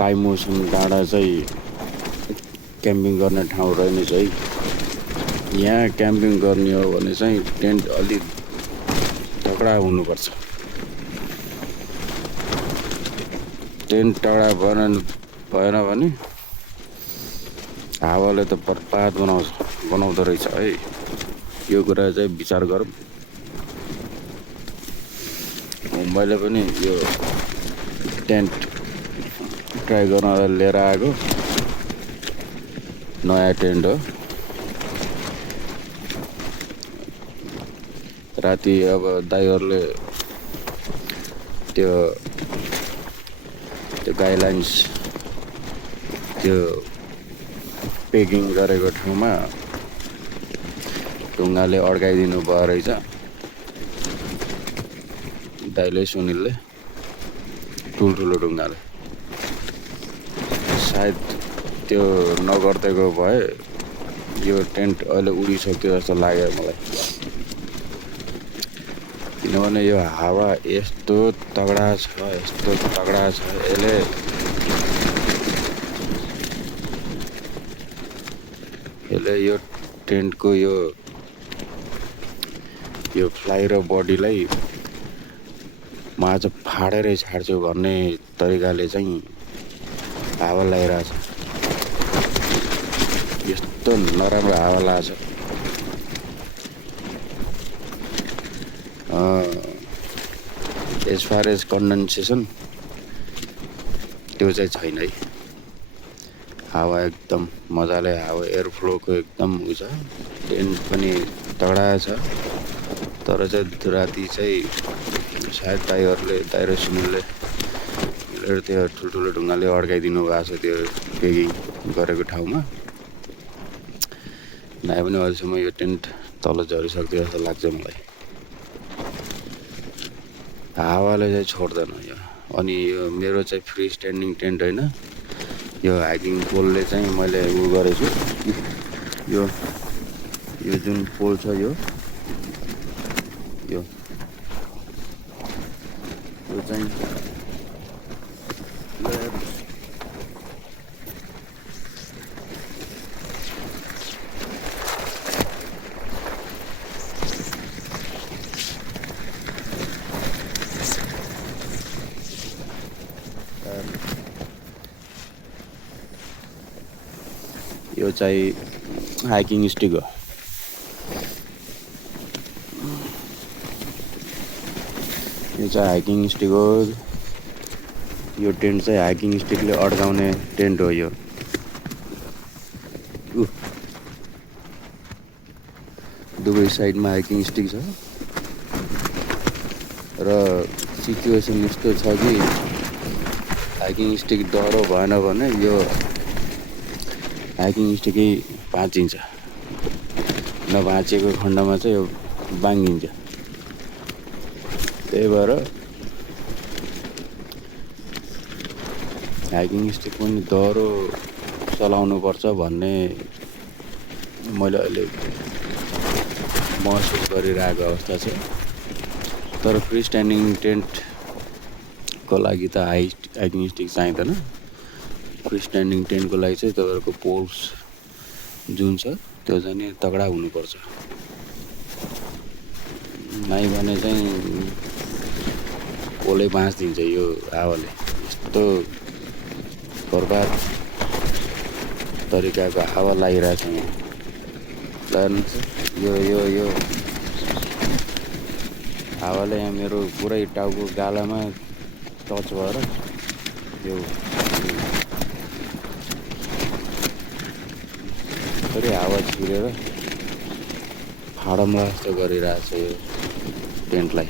Tie मो शन डाँडा चाहिँ क्याम्पिङ गर्ने ठाउँ रहेनछ है। यहाँ क्याम्पिङ गर्ने हो भने चाहिँ टेन्ट अलिक तगडा हुनुपर्छ। टेन्ट टाढा भएन भने हावाले त बर्बाद बनाउँदो रहेछ है। यो कुरा चाहिँ विचार गरौँ। मैले पनि यो टेन्ट ट्राई गर्न लिएर आएको नयाँ टेन्ट हो। राति अब दाइहरूले त्यो गाइलाइन्स त्यो पेकिङ गरेको ठाउँमा ढुङ्गाले अड्काइदिनु भयो रहेछ दाइले सुनिलले, ठुल्ठुलो ढुङ्गाले। सायद त्यो नगरिदिएको भए यो टेन्ट अहिले उडिसक्यो जस्तो लाग्यो मलाई। किनभने यो हावा यस्तो तगडा छ यसले यो टेन्टको यो फ्लाइ र बडीलाई म आज फाडेरै छाड्छु भन्ने तरिकाले चाहिँ हावा लगाइरहेछ। यस्तो नराम्रो हावा लाग्छ। एज फार एज कन्डेन्सेसन त्यो चाहिँ छैन है। हावा एकदम मजाले हावा एयर फ्लोको एकदम उ छ। टेन्ट पनि तगडा छ। तर चाहिँ राति चाहिँ सायद दाइ र सुनिलले त्यो ठुल्ठुलो ढुङ्गाले अड्काइदिनु भएको छ त्यो पेकिङ गरेको ठाउँमा। नआए पनि अहिलेसम्म यो टेन्ट तल झरिसक्थ्यो जस्तो लाग्छ मलाई। हावाले चाहिँ छोड्दैन यो। अनि यो मेरो चाहिँ फ्री स्ट्यान्डिङ टेन्ट होइन, यो हाइकिङ पोलले चाहिँ मैले उ गरेछु। यो जुन पोल छ यो चाहिँ यो चाहिँ हाइकिङ स्टिक हो। यो चाहिँ हाइकिङ स्टिक हो। यो टेन्ट चाहिँ हाइकिङ स्टिकले अड्काउने टेन्ट हो। यो दुवै साइडमा हाइकिङ स्टिक छ र सिचुएसन यस्तो छ कि हाइकिङ स्टिक डह्रो भएन भने यो हाइकिङ स्टिकै भाँचिन्छ। नभाँचिएको खण्डमा चाहिँ यो बाङ्गिन्छ। त्यही भएर हाइकिङ स्टिक पनि डह्रो चलाउनुपर्छ भन्ने मैले अहिले महसुस गरिरहेको अवस्था छ। तर फ्री स्ट्यान्डिङ टेन्टको लागि त हाइकिङ स्टिक चाहिँदैन। फ्री स्ट्यान्डिङ टेन्टको लागि चाहिँ तपाईँहरूको पोल्स जुन छ त्यो चाहिँ नि तगडा हुनुपर्छ। नाइ भने चाहिँ पोलै भाँचिदिन्छ यो हावाले। यस्तो बर्बाद तरिकाको हावा लागिरहेछ यो हावाले यहाँ मेरो पुरै टाउको गालामा टच भएर यो फेरि हावा छिरेर फाडम्ला जस्तो गरिरहेछ यो टेन्टलाई।